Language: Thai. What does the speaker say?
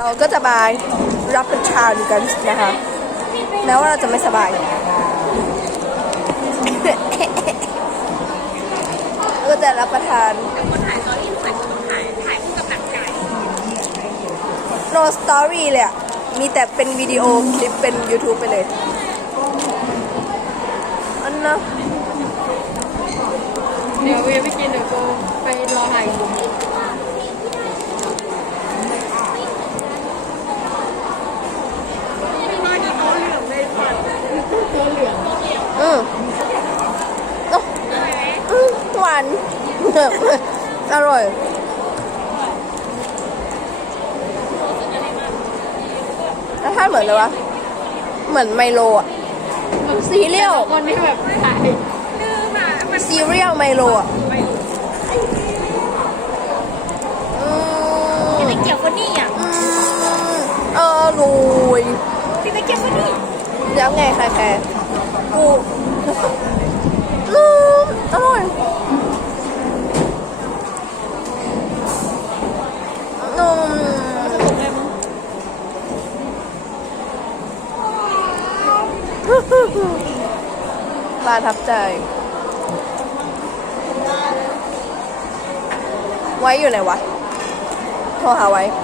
เราก็จะมารับประทานกันนะคะแม้ว่าเราจะไม่สบาย ก็จะรับประทานคนถ่ายตอนนี้ถ่ายคนถ่ายถ่ายคู่กับหนังไก่ no story เลยอะมีแต่เป็นวิดีโอคลิปเป็น YouTube ไปเลย อันนะเดี๋ยวเวียไปกินเดี๋ยวกูไปรอถ่ายกูมาดีเขาเหลืองเลยค่ะตัวเหลือง อืมโอ้อื มหวานอร่อย แล้วถ้าเหมือนเลยวะ เหมือนไมโลอะซีเรียลคนที่แบบถ่ายดื้อค่ะมันซีเรียลไมโลอะอืมตะเกียบคนนี้อะอืมเออรวยพี่ตะเกียบคนนี้แล้วไงใครแคร์กูอืมอร่อยอืม ประทับใจ ไว้อยู่ไหนวะ โทรหาไว้